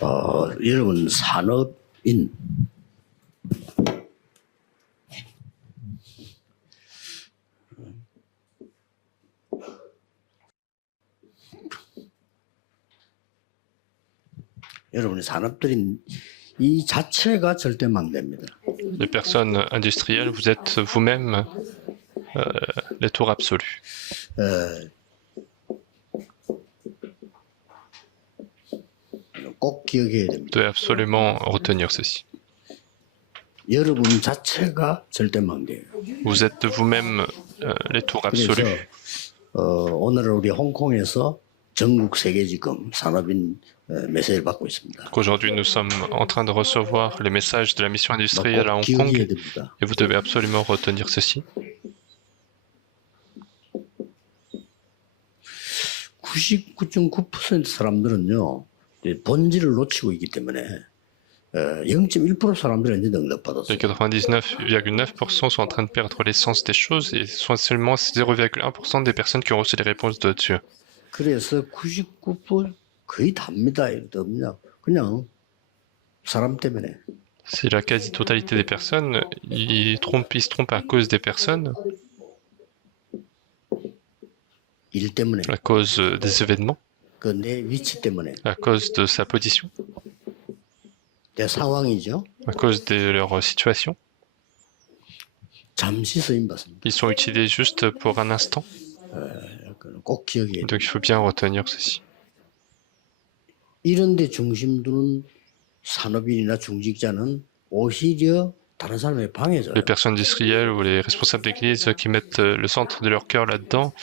여러분 산업인 여러분의 산업들인 이 자체가 절대 망됩니다. Les personnes industrielles, vous êtes vous-même les tours absolus. 꼭 기억해야 Vous 됩니다. devez absolument retenir ceci. 여러분 자체가 절대 망돼요. Vous êtes vous-même les tours 그래서 absolus. 오늘 우리 홍콩에서 전국 세계지금 산업인 메시지를 받고 있습니다. Aujourd'hui, nous sommes en train de recevoir les messages de la mission industrielle à 꼭 Hong Kong 기억해야 됩니다. et vous devez absolument retenir ceci. 99.9% 사람들은요 본질을 놓치고 있기 때문에 0.1% 사람들은 이제 응답받았어요. Les 99,9% sont en train de perdre l'essence des choses et sont seulement 0,1% des personnes qui ont reçu les réponses de Dieu. 그래서 99% 거의 답니다. 이것도 그냥 사람 때문에. C'est la quasi-totalité des personnes, ils se trompent à cause des personnes, 일 때문에, à cause des événements, 그 내 위치 때문에, à cause de sa position, 내 상황이죠. à cause de leur situation. 잠시 쓰임 받습니다. Ils sont utilisés juste pour un instant. 꼭 기억해야 돼요. Donc il faut bien retenir ceci. 이런 데 중심 두는 산업인이나 중직자는 오히려 다른 사람의 방해져요. Les personnes industrielles ou les responsables d'église qui mettent le centre de leur cœur là-dedans,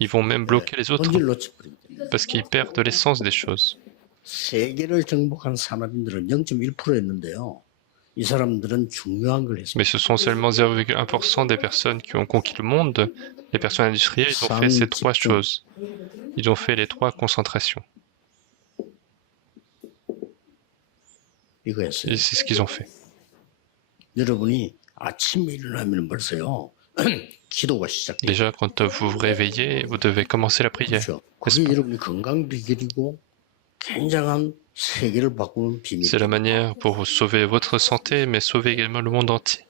ils vont même bloquer les autres 본질 놓쳐버립니다. parce qu'ils perdent l'essence des choses. 세계를 정복한 산업인들은 0.1%였는데요. 이 사람들은 중요한 걸 했습니다. Mais ce sont seulement 0,1% des personnes qui ont conquis le monde. Les personnes industrielles, ils ont fait ces trois choses. Ils ont fait les trois concentrations. 이거 했어요. Et c'est ce qu'ils ont fait. 여러분이 아침에 일어나면 벌써요. 기도가 시작돼요. Déjà, quand vous vous réveillez, vous devez commencer la prière. 그렇죠. n'est-ce 그게 pas? 여러분이 건강 비결이고 굉장한 세계를 바꾸는 비밀이에요. C'est la manière pour sauver votre santé, mais sauver également le monde entier.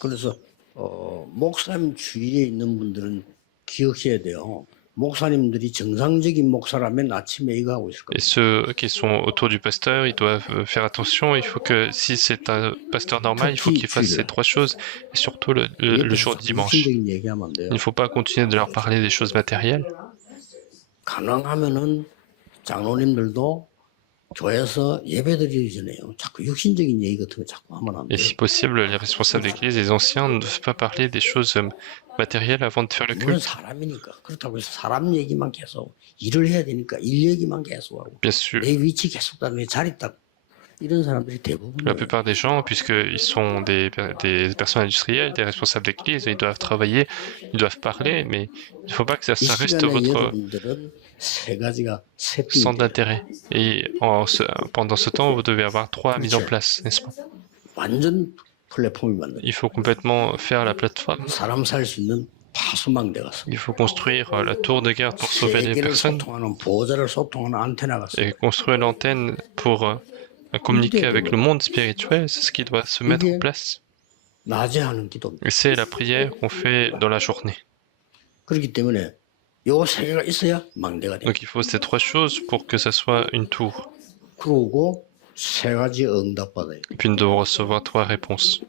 그래서 목사님 주위에 있는 분들은 기억해야 돼요. 목사님들이 정상적인 목사라면 아침에 이거 하고 있을 Et 거예요. ceux qui sont autour du pasteur, ils doivent faire attention. Il faut que, si c'est un pasteur normal, il faut qu'il fasse ces trois choses, et surtout le jour du dimanche. 무신적인 얘기하면 안 돼요. Il ne faut pas continuer de leur parler des choses matérielles. 가능하면은 장로님들도 교회에서 예배드리기 전에요. 자꾸 육신적인 얘기 같은 거 자꾸 하면 안 Et 돼요. si possible, les responsables d'église, les anciens, ne doivent pas parler des choses matérielles avant de faire le 물론 culte. 사람이니까 그렇다고 해서 사람 얘기만 계속 일을 해야 되니까 일 얘기만 계속 하고 Bien sûr, 내 위치 계속 다니며 자리 딱 이런 사람들이 la 대부분이에요. plupart des gens, puisqu'ils sont des personnes industrielles, des responsables d'église, ils doivent travailler, ils doivent parler, mais il ne faut pas que ça 이 reste 시간에 votre 여러분들은 세 가지가 세팅이 centre 돼요. d'intérêt. Et pendant ce temps, vous devez avoir trois mises en place, n'est-ce pas? 완전 플랫폼이 만들어요. Il faut complètement faire la plateforme. 사람 살 수 있는 파수망대 같습니다. Il faut construire la tour de garde pour sauver les 세계를 personnes 소통하는 보호자를 소통하는 안테나 같습니다. et construire l'antenne pour communiquer avec le monde spirituel. C'est ce qui doit se mettre en place. 낮에 하는 기도입니다. Et c'est la prière qu'on fait dans la journée. 그렇기 때문에 요 세 개가 있어야 망대가 돼요. Donc il faut ces trois choses pour que ça soit une tour. 그러고 세 가지 응답받아요. Et puis nous devons recevoir trois réponses,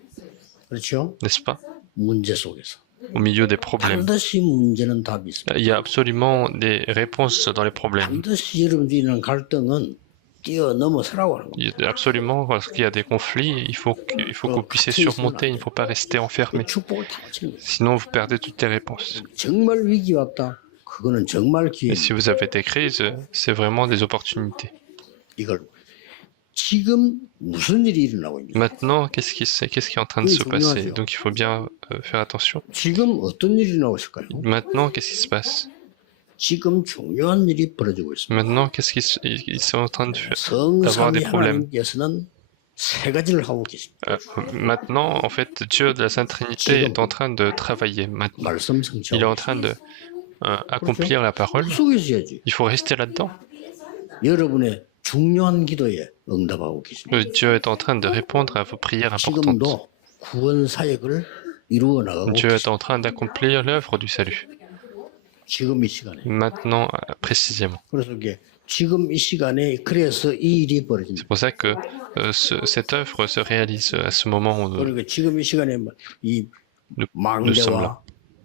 그렇죠? n'est-ce pas? 문제 속에서. Au milieu des problèmes. 반드시 문제는 답이 있습니다. Il y a absolument des réponses dans les problèmes. 반드시 여러분들이 있는 갈등은 뛰어넘어서라고 하는 겁니다. Absolument, lorsqu'il y a des conflits, il faut que vous puissiez surmonter, il ne faut pas rester enfermé. 축복을 다 거치는 거예요. Sinon, vous perdez toutes les réponses. 정말 위기 왔다. 그거는 정말 기회. Et si vous avez des crises, c'est vraiment des opportunités. 이걸 지금 무슨 일이 일어나고 있냐? Maintenant, qu'est-ce qui est en train de se passer? Donc il faut bien faire attention. 지금 어떤 일이 일어나고 있을까요? Maintenant, qu'est-ce qui se passe? 지금 중요한 일이 벌어지고 있습니다. Maintenant, qu'est-ce qu'ils sont en train de faire? 성삼위 des problèmes. 하나님께서는 세 가지를 하고 계십니다. Maintenant, en fait, Dieu de la Sainte Trinité est en train de travailler maintenant. 말씀 Il est en 성취하고 train de accomplir la parole. 속에서 해야지. Il faut rester là-dedans. 여러분의 중요한 기도에 응답하고 계십니다. Dieu est en train de répondre à vos prières importantes. 지금도 구원 사역을 이루어 나가고 Dieu est 계십니다. en train d'accomplir l'œuvre du salut. 지금 이 시간에. Maintenant, précisément. 그래서 이게 지금 이 시간에 그래서 이 일이 C'est 벌어집니다. pour ça que cette œuvre se réalise à ce moment où 그러니까 지금 이 시간에 이 nous sommes là. 망대와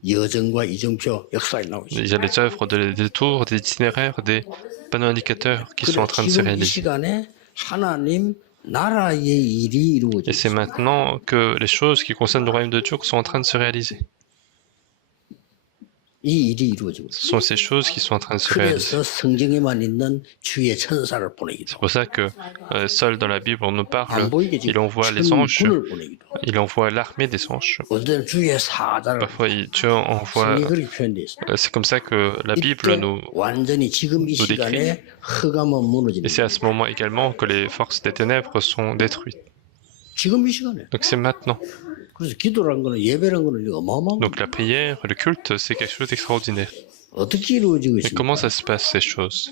여정과 이정표 역사에 나오고 Il 있습니다. y a les œuvres des tours, des itinéraires, des panneaux indicateurs qui sont en train de se 지금 이 réaliser. 시간에 하나님 나라의 일이 이루어지고 Et c'est 있습니다. maintenant que les choses qui concernent le royaume de Dieu sont en train de se réaliser. 이 일이 이루어지고 Ce 있습니다. sont ces choses qui sont en train de se réaliser. 그래서 성경에만 있는 주의 천사를 보내기도 C'est pour ça que seul dans la Bible on nous parle, 안 보이게 il 지금 envoie les anges, 천군을 보내기도 il envoie l'armée des anges. 어떤 주의 사자를 Parfois Dieu envoie, 성경이 그렇게 표현되어 있습니다. c'est comme ça que la Bible 이때 nous... 완전히 지금 이 nous 시간에 흑암은 Et 무너집니다. c'est à ce moment également que les forces des ténèbres sont détruites. 지금 이 시간에. Donc c'est maintenant. 그래서 기도란 거는 예배란 거는 어마어마한 Donc la prière, le culte, c'est quelque chose d'extraordinaire. 어떻게 이루어지고 Et comment 있습니까? ça se passe ces choses?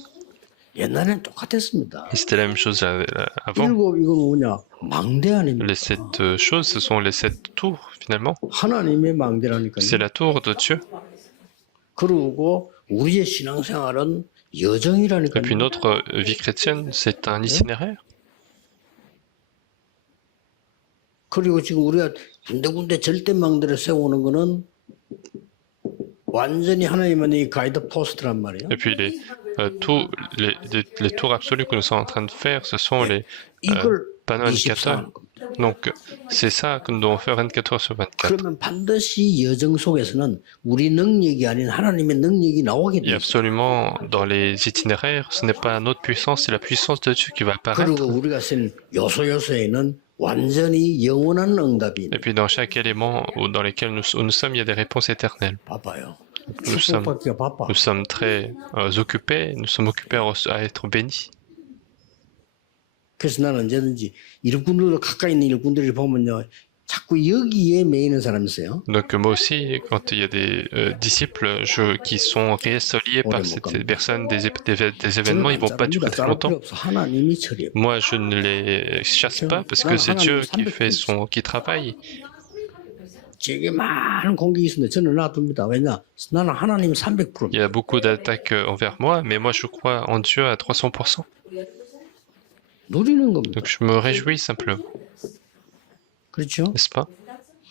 옛날에는 똑같았습니다. Et c'était la même chose avant. 일곱 이건 뭐냐? 망대 아닙니까? Les 7 choses, ce sont les 7 tours finalement. 하나님의 망대라니까요. C'est la tour de Dieu. 그리고 우리의 신앙생활은 Et puis 여정이라니까요. notre vie chrétienne, c'est un itinéraire. 그리고 지금 우리가 군데군데 절대 망대를 세우는 거는 완전히 하나님은 이 가이드 포스트란 말이에요. Et puis tous les tours absolus que nous sommes en train de faire, ce sont les 이걸 panneaux 24 indicateurs. 하는 겁니다. Donc c'est ça que nous devons faire 24 heures sur 24. 그러면 반드시 여정 속에서는 우리 능력이 아닌 하나님의 능력이 나오게 Et 돼요. absolument, dans les itinéraires, ce n'est pas notre puissance, c'est la puissance de Dieu qui va apparaître. 그리고 우리가 쓴 요소요소에는 완전히 영원한 응답이 Et puis dans chaque élément dans lesquels où nous sommes, il y a des réponses éternelles. 바빠요. Nous sommes, 축복받기가 바빠. nous sommes très occupés, nous sommes occupés à être bénis. 그래서 나는 언제든지 일꾼들도 가까이 있는 일꾼들을 보면요, 자꾸 여기에 매이는 사람이 있어요. Donc moi aussi, quand il y a des disciples qui sont restés liés par cette personne, des événements, ils vont pas durer très longtemps. 없어. 하나님이 처리해. Moi, je ne les chasse pas parce que c'est Dieu qui travaille. 제게 많은 공격이 있는데 저는 놔둡니다. 왜냐? 나는 하나님 300%. Il y a beaucoup d'attaques envers moi, mais moi je crois en Dieu à 300%. 누리는 겁니다. Donc je me réjouis simplement, 그렇죠? n'est-ce pas?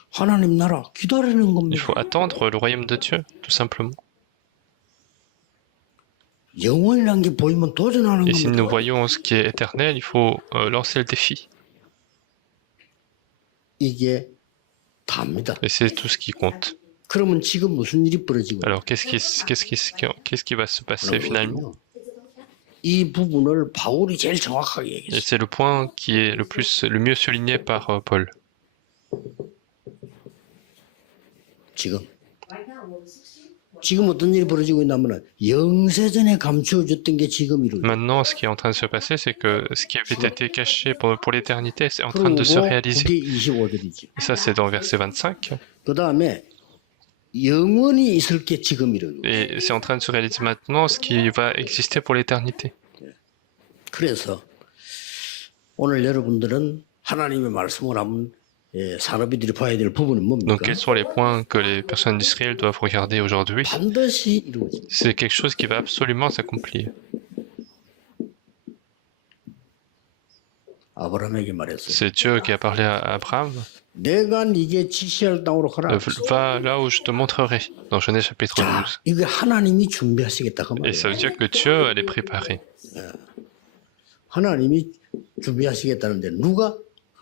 하나님 나라 기다리는 Il 겁니다. faut attendre le royaume de Dieu, tout simplement. 영원이라는 게 보이면 도전하는 Et si nous 겁니다. voyons ce qui est éternel, il faut lancer le défi. 이게 답니다. Et c'est tout ce qui compte. 그러면 지금 무슨 일이 벌어지고 Alors qu'est-ce qui va se passer finalement? 이 부분을 바울이 제일 정확하게 Et 얘기했어요. c'est le point qui est le mieux souligné par Paul. 지금 어떤 일이 벌어지고 있냐면은 영세전에 감추어졌던 게 지금 이루어져. Maintenant, ce qui est en train de se passer, c'est que ce qui avait été caché pour l'éternité, c'est en train de se 그리고 réaliser. 그게 25절이지. Et ça, c'est dans verset 25. 그 다음에 영원히 있을 게 지금 이루어져. Et c'est en train de se réaliser maintenant ce qui va exister pour l'éternité. 그래서 오늘 여러분들은 하나님의 말씀을 하면 산업인들이 봐야 될 부분은 Donc, 뭡니까? quels sont les points que les personnes d'Israël doivent regarder aujourd'hui? 반드시 이루어집니다. C'est quelque chose qui va absolument s'accomplir. 아브라함에게 말했어요. C'est Dieu qui a parlé à Abraham. 내가 네게 지시할 땅으로 가라. Va là où je te montrerai, dans Genèse chapitre 12. 자, 이게 하나님이 준비하시겠다 그 Et ça 말이에요. veut dire que Dieu allait préparer. 하나님이 준비하시겠다는데 누가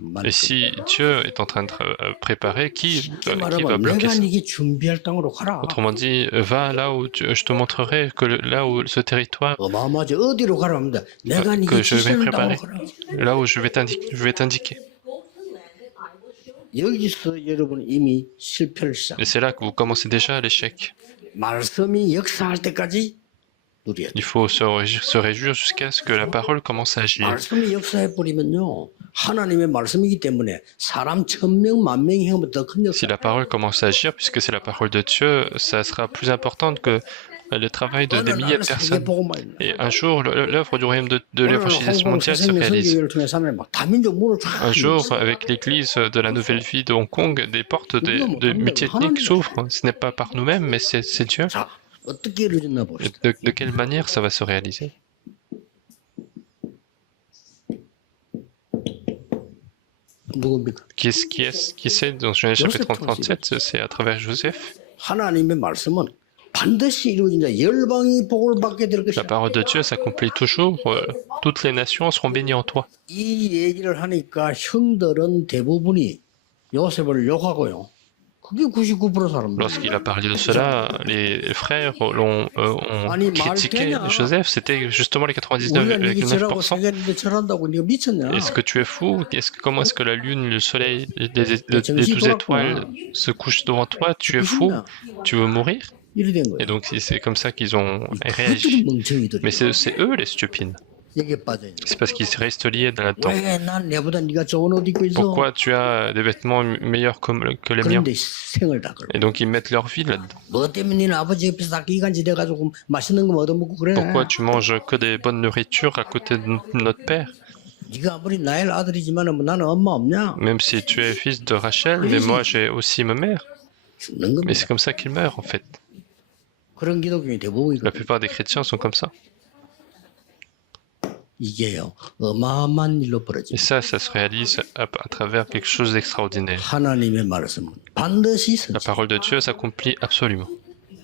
만들 Et si Dieu est en train de préparer, qui va 말하면 bloquer 내가 ça? 네게 준비할 땅으로 가라. Autrement dit, va là où je te montrerai que là où ce territoire, 어마어마하지 어디로 가라 합니다. 내가 네게 que je vais 지시하는 땅으로 préparer, 가라. là où je vais t'indiquer. 여기서 여러분 이미 실패를 시작. Et c'est là que vous commencez déjà l'échec. 말씀이 역사할 때까지 누려야 돼. Il faut se réjouir jusqu'à ce que la parole commence à agir. 말씀이 역사해 버리면요. 하나님의 말씀이기 때문에 사람 1000명, 10,000명이 형보다 더 큰 Si 역사. la parole commence à agir, puisque c'est la parole de Dieu, ça sera plus importante que le travail de 어느 des milliers 날 de 세계 personnes. 복음화가 일어나. Et un jour, l'œuvre du royaume de 오늘 l'évangélisation 홍콩 mondiale se 새생명 réalise. 선교회를 통해서 하면 막 다민족 문을 쫙 Un jour, 열었어. avec l'église de la nouvelle vie de Hong Kong, des portes 우리가 못 de 합니다. multiethniques 하나님이 s'ouvrent. Ce n'est pas par nous-mêmes, mais c'est Dieu. 자, 어떻게 이루어졌나 Et 봅시다. de quelle manière ça va se réaliser? 누굽니까? Qui c'est dans Genèse chapitre 37? C'est à travers Joseph. 하나님의 말씀은 반드시 이루어진다. 열방이 복을 받게 될 La 것이다. parole de Dieu s'accomplit toujours. Toutes les nations seront bénies en toi. 이 얘기를 하니까 형들은 대부분이 요셉을 욕하고요. 그게 99% 사람들. Lorsqu'il a parlé de cela, les frères ont critiqué Joseph. C'était justement les 우리가 네게 절하고 99,9%. 세계인데 절한다고 네가 미쳤냐? Est-ce que tu es fou? Comment est-ce que la lune, le soleil, les 12 étoiles se couchent devant toi? Tu es fou? Tu veux mourir? 이래 된 Et 거예요. donc c'est comme ça qu'ils ont 그들이 réagi. 멍청이들이 Mais c'est eux les stupides. 여기에 빠져 있는. C'est parce qu'ils restent liés là-dedans. 왜난 내보다 네가 좋은 옷 입고 있어? Pourquoi tu as des vêtements meilleurs que les miens? 그런데 생을 다 걸고. Et donc ils mettent leur vie là-dedans. 뭐 때문에 니는 아버지 옆에서 다 기관지 돼가지고 맛있는 거 얻어먹고 그래? Pourquoi tu manges que des bonnes nourritures à côté de notre père? 네가 아무리 나엘 아들이지만은 뭐 나는 엄마 없냐? Même si tu es fils de Rachel, mais moi j'ai aussi ma mère. 죽는 Mais 겁니다. c'est comme ça qu'ils meurent en fait. 그런 기독교인이 La 대부분이거든요. plupart des chrétiens sont comme ça. 이게요 어마어마한 일로 Et 벌어집니다. ça se réalise à travers quelque chose d'extraordinaire. 하나님의 말씀은 반드시 La 성취. parole de Dieu s'accomplit absolument.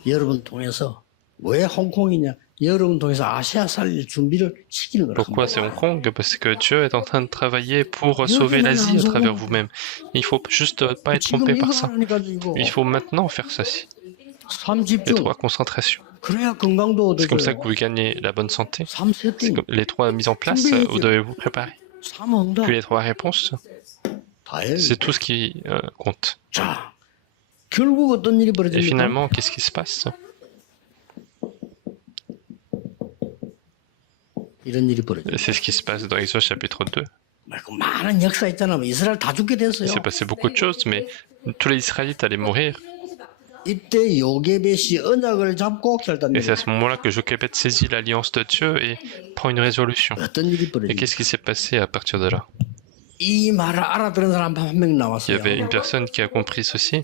여러분 통해서 왜 홍콩이냐? 여러분 통해서 아시아 살릴 준비를 시키는 거라. Pourquoi c'est Hong Kong? Parce que Dieu est en train de travailler pour sauver l'Asie à travers vous-même. Il faut juste pas être trompé 지금 par 이거 ça. 하니까 이거 Il faut maintenant faire ceci. Les 3집중. 3 concentrations. 그래야 건강도 C'est comme ça que 얻어져요. vous gagnez la bonne santé. 3 C'est 세팅. comme les 3 mises en place, vous devez vous préparer. 3 응답. Puis les 3 réponses, 다 해요. c'est tout ce qui compte. 자, 결국 어떤 일이 Et 벌어집니까? finalement, qu'est-ce qui se passe? 이런 일이 벌어져요. C'est ce qui se passe dans Exode chapitre 2. 그 많은 역사 있잖아요. 이스라엘 다 죽게 Il 됐어요. s'est passé beaucoup de choses, mais tous les Israélites allaient mourir. 이때 요게벳이 언약을 잡고 Et c'est à 결단해요. ce moment-là que Jochebed saisit l'alliance de Dieu et prend une résolution. 어떤 일이 Et 벌어집니까? qu'est-ce qui s'est passé à partir de là? 이 말을 알아들은 사람 한 명 Il y 나왔어요. avait une personne qui a compris ceci.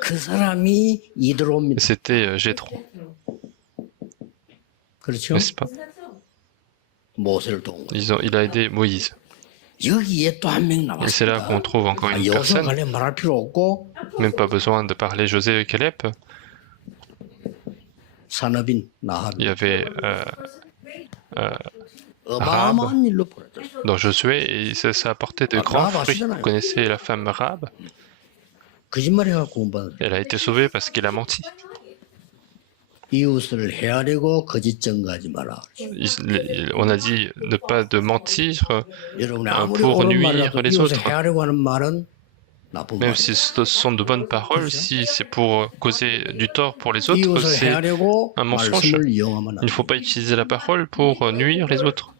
그 사람이 이드로입니다. C'était Jéthro, 그렇죠? n'est-ce pas? 모세를 도운 거예요. Il a aidé Moïse. 여기에 또 한 명 Et c'est là 나왔습니다. qu'on trouve encore une 여호수아 personne. 관련 말할 필요 없고 Même pas besoin de parler José et Caleb. 산업인 나합. Il y avait 어마어마한 일로 벌어졌어요. dans Josué et ça a apporté de grands fruits. Vous connaissez la femme Rahab? 거짓말해갖고 구원받은 Elle a été sauvée parce qu'il a menti. 이웃을 헤아리고 거짓 증거하지 마라. On a dit ne pas de mentir, 여러분이 아무리 pour 옳은 nuire 말이라도 les 이웃을 autres. 헤아리고 하는 말은 나쁜 Même 말. si ce sont de bonnes paroles, si c'est pour causer du tort pour les autres, 이웃을 c'est 헤아리고 un mensonge. 말씀을 이용하면 Il 안 ne 돼. faut pas utiliser la parole pour nuire les autres.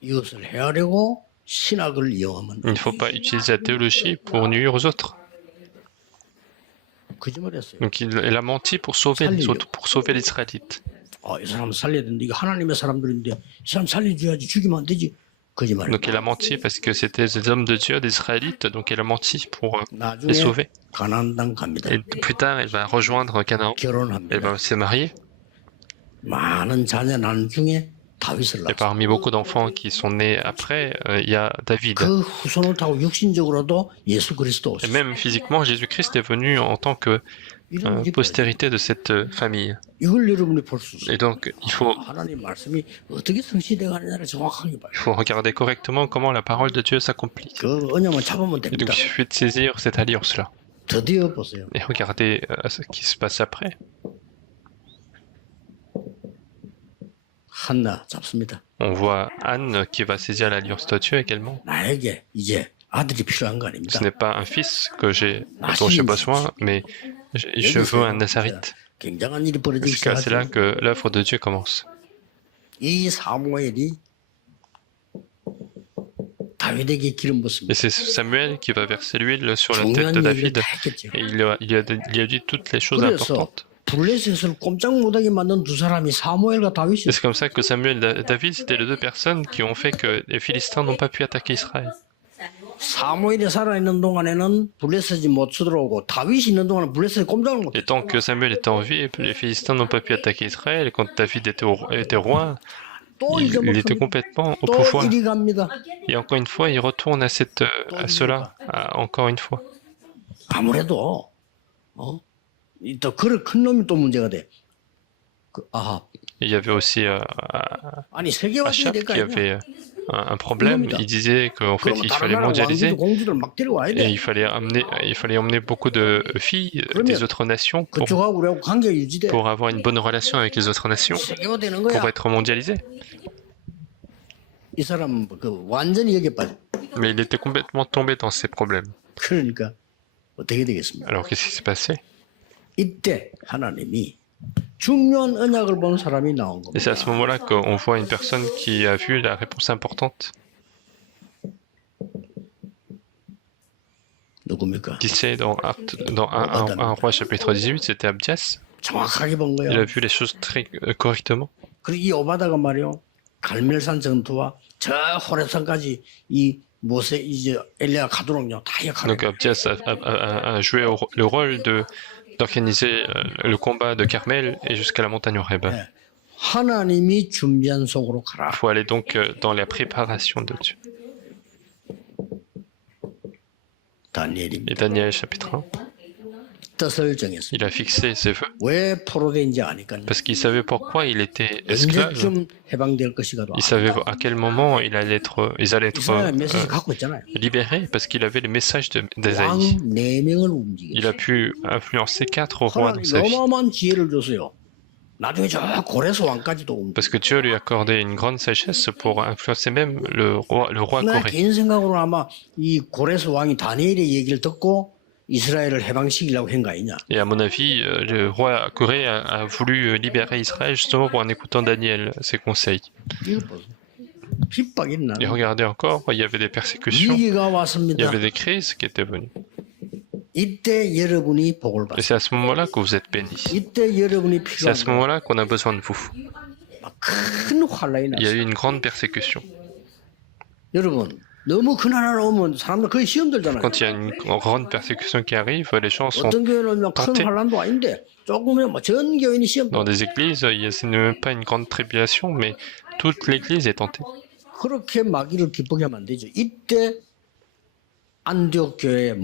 이웃을 헤아리고 신학을 이용하면 Il ne faut pas utiliser la théologie pour nuire aux autres. 거짓말했어요. Donc il a menti pour sauver les autres, pour sauver les Israélites. 이 사람 살려야 되는데 이거 하나님의 사람들인데 이 사람 살려줘야지 죽이면 안 되지. 거짓말. Donc il a menti parce que c'était des hommes de Dieu, des Israélites, donc il a menti pour les 나중에 sauver. 가나안 땅 갑니다. Et plus tard, il va rejoindre Canaan. Elle 결혼합니다. va se marier. 많은 자녀 나중에 다윗을 Et 낳았어요. parmi beaucoup d'enfants qui sont nés après, il y a David. 그 후손을 타고 육신적으로도 예수 그리스도 Et 오셨어요. même physiquement, Jésus-Christ est venu en tant que 이런 일이 벌어져요. postérité de cette famille. 이걸 여러분이 볼 수 있어요. Et donc, 하나님 말씀이 어떻게 성취되가느냐를 정확하게 봐요. il faut regarder correctement comment la parole de Dieu s'accomplit. 그 언약만 잡으면 Et 됩니다. donc, il suffit de saisir cette alliance-là. 드디어 보세요. Et regardez ce qui se passe après. 한나 잡습니다. On voit Anne qui va saisir l'alliance de Dieu également. 나에게 이제 아들이 필요한 거 Ce 아닙니다. n'est pas un fils dont j'ai besoin, mais je veux un Nazarite. 굉장한 일이 벌어지기 Parce que c'est là 시작하죠. que l'œuvre de Dieu commence. 이 사무엘이 다윗에게 기름 Et 붓습니다. c'est Samuel qui va verser l'huile sur la tête 중요한 de 얘기를 David. 다 했겠죠. Et il a dit toutes les choses 그래서 importantes. 블레셋을 꼼짝 못하게 만든 두 사람이 사무엘과 Et 다윗이었어요. c'est comme ça que Samuel et David, c'était les deux personnes qui ont fait que les Philistins n'ont pas pu attaquer Israël. 사무엘이 살아있는 동안에는 블레셋이 못 들어오고 다윗이 있는 동안은 블레셋이 꼼짝을 못해요. Et tant que Samuel était en vie, les Philistins n'ont pas pu attaquer Israël. Et quand David était roi, 또 il était 잊어먹습니다. complètement au 또 pouvoir. 이리 갑니다. Et encore une fois, il retourne à cela, encore une fois. 아무래도 또 그런 큰 놈이 또 문제가 돼. 그 아합. Il y avait aussi 아니 세계화돼야 Achab 될 거 qui 아니야. avait un problème. Il disait qu'en fait, 그러면 il 다른 fallait 나라 mondialiser 왕비도 공주들 막 데려와야 et 돼. il fallait emmener beaucoup de filles des autres nations 그쪽하고 우리하고 관계가 유지돼. pour avoir une bonne relation avec les autres nations, 세계화되는 pour 거야. être mondialisé. 이 사람 그 완전히 여기에 빠져. Mais il était complètement tombé dans ces problèmes. 그러니까 어떻게 되겠습니까? Alors qu'est-ce qui s'est passé? 이때 하나님이 중요한 언약을 본 사람이 나온 Et c'est à 겁니다. ce moment-là qu'on voit une personne qui a vu la réponse importante. 누굽니까? Qui c'est dans 1 Roi chapitre 18, c'était Abdias. 정확하게 본 Il a 거예요. vu les choses très correctement. 그리고 이 오바다가 말이요. 갈멜산 전투와 저 호렙산까지 이 모세 이제 엘리야 가도록요 다 역할을 Donc Abdias a joué le rôle d'organiser le combat de Carmel et jusqu'à la montagne Horeb. 네. 하나님이 준비한 속으로 가라. Il faut aller donc dans la préparation de Dieu. 다니엘입니다. Et Daniel chapitre 1, 뜻을 정했습니다. il a fixé ses vœux 왜 포로된지 아니까요. parce qu'il savait pourquoi il était esclave. 언제쯤 해방될 것이가도 Il savait à quel moment ils allaient être 이스라엘 메시지 갖고 있잖아요. libérés parce qu'il avait les messages d'Ésaïe. 왕 4명을 Il a 움직였어요. pu influencer 4 rois dans 하나님 sa vie. 어마어마한 지혜를 줬어요. 나중에 저 고레스 왕까지도 움직였어요. Parce que Dieu lui a accordé une grande sagesse pour influencer même le roi 내 Corée. 개인 생각으로 아마 이 고레스 왕이 다니엘의 얘기를 듣고 이스라엘을 해방시키려고 한 거 아니냐. Et à mon avis, le roi Corée a voulu libérer Israël justement en écoutant Daniel, ses conseils. 이거 보세요. 핍박이 있나. Et regardez encore, il y avait des persécutions, 위기가 il y 왔습니다. avait des crises qui étaient venues. 이때 여러분이 복을 Et 받습니다. c'est à ce moment-là que vous êtes bénis. 이때 여러분이 C'est à ce 필요한 moment-là qu'on a besoin de vous. 큰 환란이 Il y a 났어요. eu une grande persécution. 여러분 너무 큰 환란 오면 사람들 거의 시험 들잖아요. Quand il y a une grande persécution qui arrive, les gens sont 어떤 교회는 큰 tentés. 환란도 아닌데 조금이면 전 교인이 시험. Dans des églises, ce n'est même pas une grande tribulation, mais toute l'église est tentée. 그렇게 마귀를 기쁘게 하면 안 되죠. 이때 안디옥에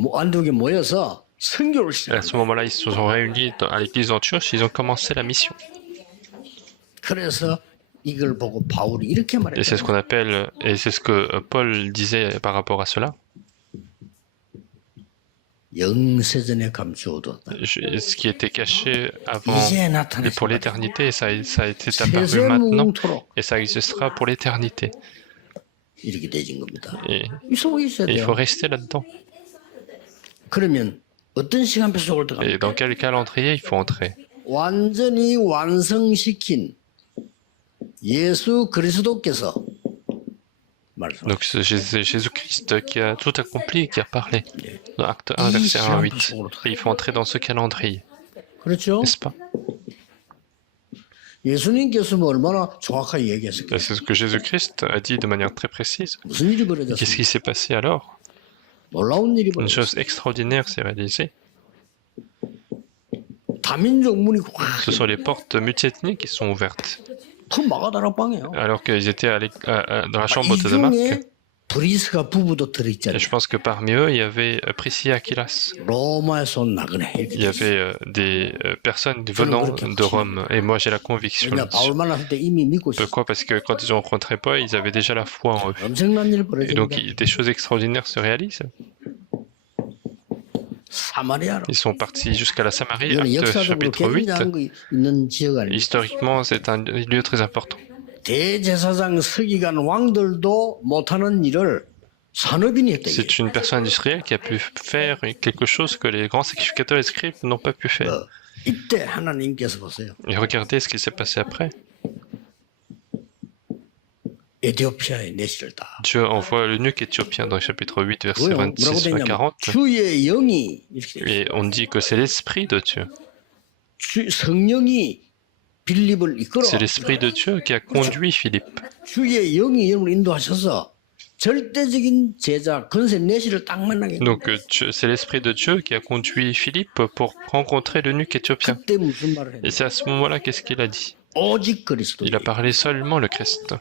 모여서 선교를 Et à ce 시작해요. moment-là, ils se sont réunis à l'église d'Antioche, ils ont commencé la mission. 그래서 이걸 보고 바울이 이렇게 Et c'est ce 말했어요. qu'on appelle, et c'est ce que Paul disait par rapport à cela. 영세전에 감추어뒀다. Ce qui était caché avant 이제 et 나타났습니다. pour l'éternité, ça a été apparu maintenant, 세세무궁토록 et ça existera pour l'éternité. 이렇게 되진 겁니다. Et 이 속에 있어야 il 돼요. faut rester là-dedans. 그러면 어떤 시간표 속을 Et 들어갑니까? dans quel calendrier il faut entrer? 완전히 완성시킨 예수 그리스도께서 말씀. Donc c'est Jésus-Christ qui a tout accompli et qui a parlé. Dans Acte 1, verset 1 à 8. Et il faut entrer dans ce calendrier, 그렇죠? n'est-ce pas? 예수님께서 뭐 얼마나 정확하게 얘기했을까요? Et c'est ce que Jésus-Christ a dit de manière très précise. 무슨 일이 Qu'est-ce 벌어졌습니까? qui s'est passé alors? 놀라운 일이 Une 벌어졌어요. chose extraordinaire s'est réalisée. 다민족 문이 확 Ce sont les portes multiethniques qui sont ouvertes. 그 마가다락방이에요. Alors qu'ils étaient dans la chambre 이 de Marc. 중에 브리스가 부부도 Et 들어있잖아요. je pense que parmi eux, il y avait Priscilla Aquilas. 로마에서 온 나그네 이렇게 Il y 돼 있어요. avait des personnes venant de Rome. Et moi, j'ai la conviction 그러니까 바울 là-dessus. 만났을 때 이미 믿고 있어요. Pourquoi? Parce que quand ils ont rencontré Paul, ils avaient déjà la foi en eux. 엄청난 일 Et donc, 벌어집니다. des choses extraordinaires se réalisent. 사마리아로. Ils sont partis jusqu'à la Samarie, 이거는 acte 역사적으로 chapitre 8. 굉장한 거 있는 지역 아닙니까? Historiquement, c'est un lieu très important. 대제사장 서기관 왕들도 못하는 일을 산업인이 했다. 이게. C'est une personne d'Israël qui a pu faire quelque chose que les grands sacrificateurs et scribes n'ont pas pu faire. 이때 하나님께서 보세요. Et regardez ce qui s'est passé après. 에티오피아에 내시를 다. Dieu envoie l'eunuque éthiopien dans le chapitre 8, versets 뭐라고 26 à 되냐면 40. 주의 영이 이렇게 돼 있어요. Et on dit que c'est l'esprit de Dieu. 성령이 빌립을 이끌어 C'est l'Esprit de Dieu qui a conduit Philippe. 주의 영이 여러분을 인도하셔서 절대적인 제자 건세 내시를 딱 만나게. Donc c'est l'Esprit de Dieu qui a conduit Philippe pour rencontrer l'eunuque éthiopien. 그때 무슨 말을 Et 했냐? c'est à ce moment-là, qu'est-ce qu'il a dit? 오직 그리스도. Il a parlé seulement le Christ.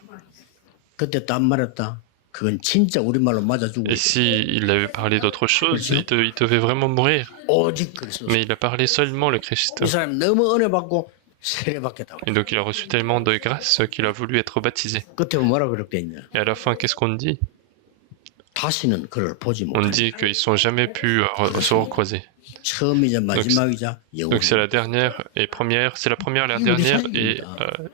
그때 딴 말했다. 그건 진짜 우리말로 맞아주고. Et s'il avait parlé d'autre chose, il devait vraiment mourir. 오직 그리스도. Mais il a parlé seulement le Christ. 이 사람 너무 은혜 받고 세례 받겠다고. Et donc il a reçu tellement de grâce qu'il a voulu être baptisé. 끝에 뭐라 그렇게 했냐? Et à la fin, qu'est-ce qu'on dit? 다시는 그를 보지 On 못해. dit qu'ils sont jamais pu se recroiser. 처음이자 마지막이자 Donc 영원. c'est la dernière et première, c'est la première, la dernière et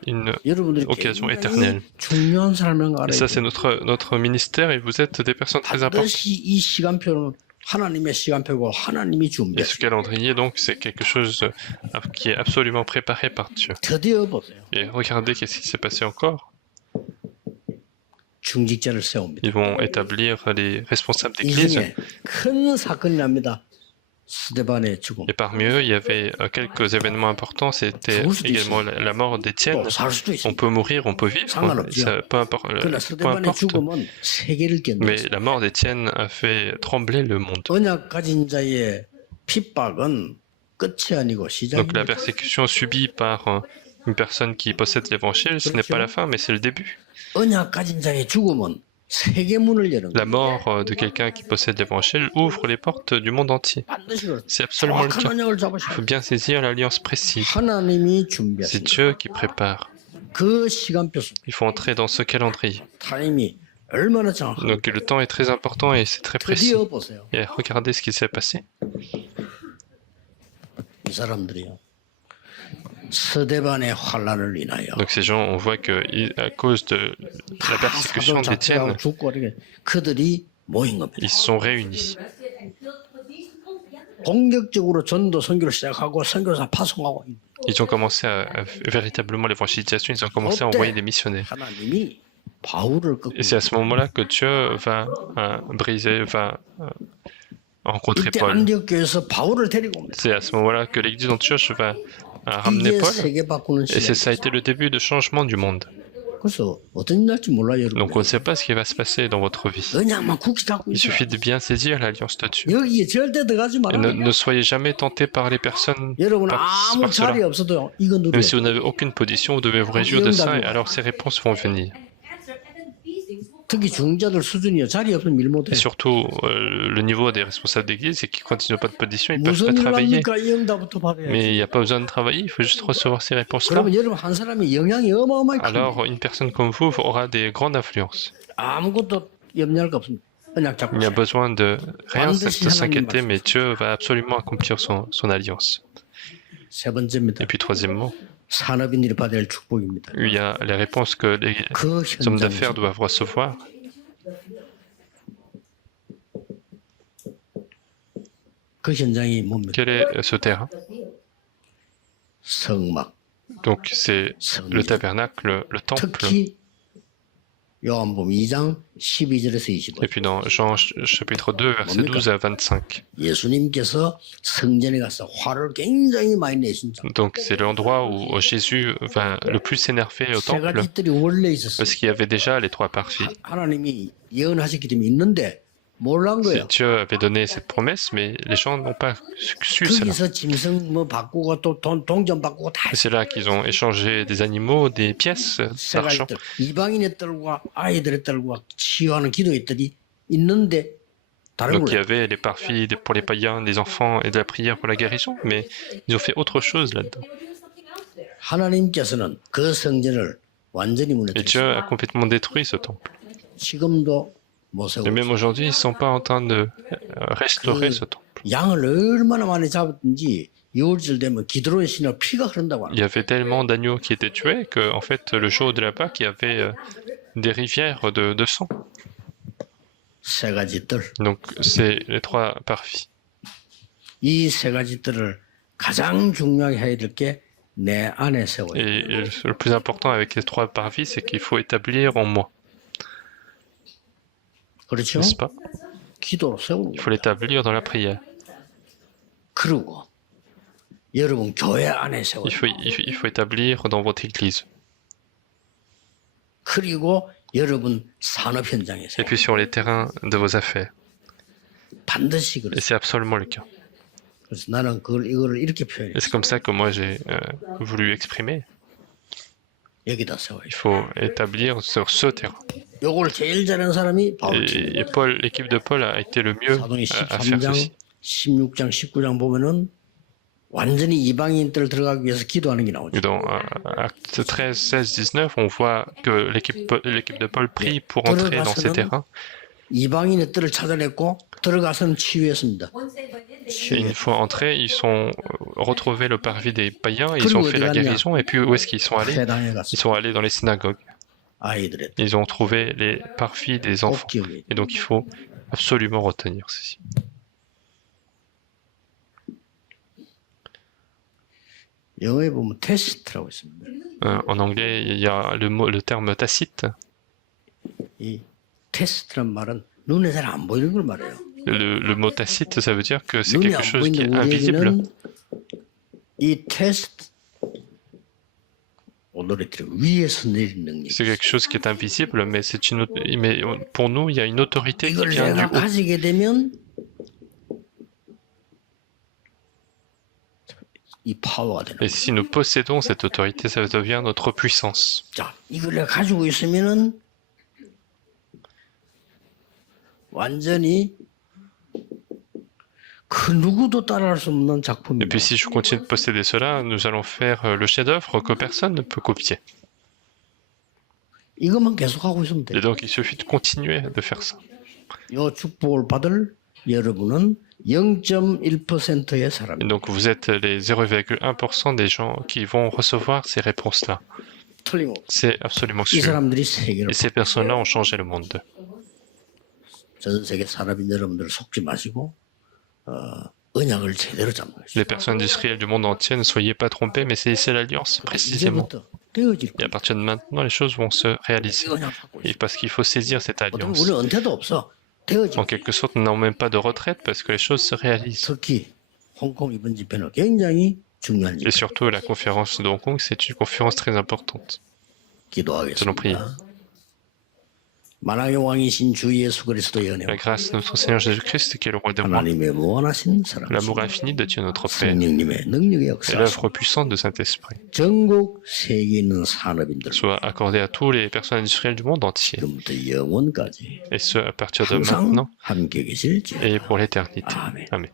une 여러분들이 occasion 굉장히 éternelle. 중요한 사람인 거 Et 알아요. ça, c'est notre ministère et vous êtes des personnes très importantes. 반드시 이 시간표는 하나님의 시간표고 하나님이 Et 준비했어요. ce calendrier, donc, c'est quelque chose qui est absolument préparé par Dieu. 드디어 보세요. Et regardez qu'est-ce qui s'est passé encore. 중직자를 세웁니다. Ils vont établir les responsables 이 d'église. 중에 큰 사건이 납니다. 스데반의 죽음. Et parmi eux, il y avait quelques événements importants. C'était également la mort d'Étienne. 또 살 수도 On 있어요. peut mourir, on peut vivre. Ça, peu importe. 그러나 스데반의 죽음은 세계를 Mais 견뎠어요. la mort d'Étienne a fait trembler le monde. 언약 가진 자의 핍박은 끝이 아니고 Donc la 시작입니다. persécution subie par une personne qui possède l'évangile, ce n'est pas la fin, mais c'est le début. 언약 가진 자의 죽음은 세계 문을 여는 La 거예요. mort de quelqu'un qui possède l'évangile ouvre les portes du monde entier. 반드시 그렇습니다. C'est absolument le 정확한 cas. 언약을 Il 잡으시고 faut bien saisir l'alliance précise. 하나님이 C'est 준비하신 Dieu qui prépare. 그 시간표 속 Il faut entrer dans ce calendrier. 타임이 얼마나 정확한가. Donc le temps est très important et c'est très précis. 드디어 보세요. Et regardez ce qui s'est passé. 이 사람들이요. 스데반의 환란을 인하여 Donc ces gens, on voit que à cause de la 다 persécution 사도 d'Étienne, 잡혀가고 죽고 이렇게 그들이 모인 겁니다. ils se sont réunis. 본격적으로 전도 선교를 시작하고 선교사 파송하고 Ils ont commencé à véritablement l'évangélisation, ils ont commencé à envoyer des missionnaires. 하나님이 바울을 Et c'est à ce moment-là que Dieu va briser, va rencontrer 이때 Paul. 안디옥 교회에서 바울을 데리고 옵니다. C'est à ce moment-là que l'église d'Antioche va ramener 이게 Paul. 세계 바꾸는 Et 시작. ça a été le début du changement du monde. 그래서 어떤 일 날지 몰라요, 여러분. Donc on ne sait pas ce qui va se passer dans votre vie. 그냥만 굳이 잡고 Il 있어요. suffit de bien saisir l'alliance de Dieu. 여기에 절대 들어가지 Et 마라. ne soyez jamais tentés par les personnes 여러분 par, 아무 par 자리 cela. 없어도 이거 누려요. Même si vous n'avez aucune position, vous devez vous réjouir de ça et alors ces réponses vont venir. 특히 중자들 수준이요. 자리 없으면 일 Et 못해. surtout, le niveau des responsables d'église, c'est qu'ils quand ils n'ont pas de position, ils ne peuvent 무슨 pas 일 travailler. 합니까? 이 응답부터 받아야지. Mais il n'y a pas besoin de travailler, il faut juste recevoir ces réponses-là. 그러면 여러분 한 사람이 영향이 어마어마하게 큽니다. Alors, une personne comme vous aura des grandes influences. 아무것도 염려할 거 없습니다. 그냥 잡고 Il n'y a besoin de rien de 반드시 s'inquiéter, 하나님 mais Dieu va absolument accomplir son alliance. 세 번째입니다. Et puis, troisièmement, 산업인들이 받아야 할 축복입니다. il y a les réponses que les 그 hommes d'affaires 현장에서 doivent recevoir. 그 현장이 뭡니까? Quel est ce terrain? 성막, Donc, c'est le 성전. tabernacle, le temple. 특히 요한복음 2장 12절에서 Et 25절. puis dans Jean chapitre 2, versets 12 à 25. 예수님께서 성전에 가서 화를 굉장히 많이 내신 장. Donc c'est l'endroit où Jésus va le plus s'énerver au 세 temple, 가지들이 원래 있었어요. parce qu'il y avait déjà les trois parvis. 하나님이 예언하셨기 때문에 있는데 몰란 거예요. Dieu avait donné cette promesse, mais les gens n'ont pas su cela. 거기서 짐승 뭐 바꾸고 또 동전 바꾸고 다 Et c'est là qu'ils ont échangé des animaux, des pièces 세 d'argent. 가지들. 이방인의 딸과 아이들의 딸과 치유하는 기도의 딸이 있는데 다른 Donc il y 거예요. avait les parvis pour les païens, des enfants et de la prière pour la guérison, mais ils ont fait autre chose là-dedans. 하나님께서는 그 성전을 완전히 Et Dieu 무너뜨렸어요. a complètement détruit ce temple. 지금도 못 Et 세우고 même aujourd'hui, ils ne sont pas en train de restaurer ce temple. 양을 얼마나 많이 잡았든지 6월절 되면 기드론의 신을 피가 흐른다고 Il 합니다. y avait tellement d'agneaux qui étaient tués que, en fait, le jour de la Pâque, il y avait des rivières de sang. 세 가지 뜰. Donc, c'est les trois parvis. 이 세 가지 뜰을 가장 중요하게 해야 될 게 내 안에 세워요. Et le plus important avec les trois parvis, c'est qu'il faut établir en moi, 그렇죠? n'est-ce pas? 기도로 세우는 Il 거예요. faut l'établir dans la prière. 그리고 여러분 교회 안에 세워요. Il faut établir dans votre église. 그리고 여러분 산업 현장에 Et 세워요. puis sur les terrains de vos affaires. 반드시 Et 그래요. c'est absolument le cas. 그래서 나는 이거를 이렇게 표현해. Et c'est comme ça que moi j'ai voulu exprimer. 여기다 세워요. Il faut établir sur ce terrain. 요걸 제일 잘하는 사람이 바울팀. Et Paul, l'équipe de Paul a été le mieux 사도행 à faire 13장, ceci. 16장, 19장 보면은 완전히 이방인들 들어가기 위해서 기도하는 게 나오죠. Dans Actes 13, 16, 19, on voit que l'équipe de Paul prie pour entrer dans ces terrains. 이방인의 뜰을 찾아냈고 들어가서는 치유했습니다. Et une fois entrés, ils ont retrouvé le parvis des païens, ils ont fait la guérison. Et puis où est-ce qu'ils sont allés? 회당에 Ils 가서 sont allés dans les synagogues. 아이들의 Ils ont trouvé les parvis des enfants. 꼭 기억해야 Et donc il faut absolument retenir ceci. 영어에 보면 테스트라고 있습니다. En anglais, il y a le terme tacite. 이 테스트란 말은 눈에 잘 안 보이는 걸 말해요. Le mot tacite, ça veut dire que c'est 눈이 quelque 안 chose qui est 보이는 invisible. 우리에게는 이 테스트 오토리티를 위에서 내리는 능력. C'est quelque chose qui est invisible, mais pour nous, il y a une autorité qui 이걸 vient du 내가 haut. 가지게 되면 이 파워가 되는 Et 거예요. si nous possédons cette autorité, ça devient notre puissance. 자, 이걸 내가 가지고 있으면은 완전히 그 누구도 따라할 수 없는 Et 작품입니다. puis si je continue de posséder cela, nous allons faire le chef-d'œuvre que personne ne peut copier. 이것만 계속하고 있으면 Et 돼요. donc il suffit de continuer de faire ça. 이 축복을 받을 여러분은 0.1%의 Et 사람입니다. donc vous êtes les 0,1% des gens qui vont recevoir ces réponses-là. 틀림없이. C'est absolument 이 sûr. 사람들이 세계를 Et ces personnes-là ont changé le monde. 전 세계 산업인 여러분들 속지 마시고 언약을 제대로 잡는 것이죠. Les personnes d'Israël du monde entier, ne soyez pas trompés, mais saisissez l'alliance précisément. 이제부터 되어질 Et à 거예요. partir de maintenant, les choses vont se réaliser. 이 언약 받고 Et 있어요. parce qu'il faut saisir cette 어떻게 alliance. 우리는 은퇴도 없어. 되어질 En quelque sorte, nous n'avons même pas de retraite parce que les choses se réalisent. 특히 홍콩 이번 집회는 굉장히 중요한 Et 집회. surtout, la conférence de Hong Kong, c'est une conférence très importante. Selon prier. 기도하겠습니다. 만왕의 왕이신 주 예수 그리스도의 은혜와 La grâce de notre Seigneur Jésus-Christ, qui est le roi des rois, 하나님의 무한하신 사랑, l'amour infini de Dieu notre Père, 성령님의 능력의 et 역사, l'œuvre puissante de Saint-Esprit 전국 세계에 있는 산업인들 soit accordée à tous les personnes industrielles du monde entier, 지금부터 영원까지 et ce à partir de 항상 maintenant 함께 계실지. et pour l'éternité. 아멘. Amen.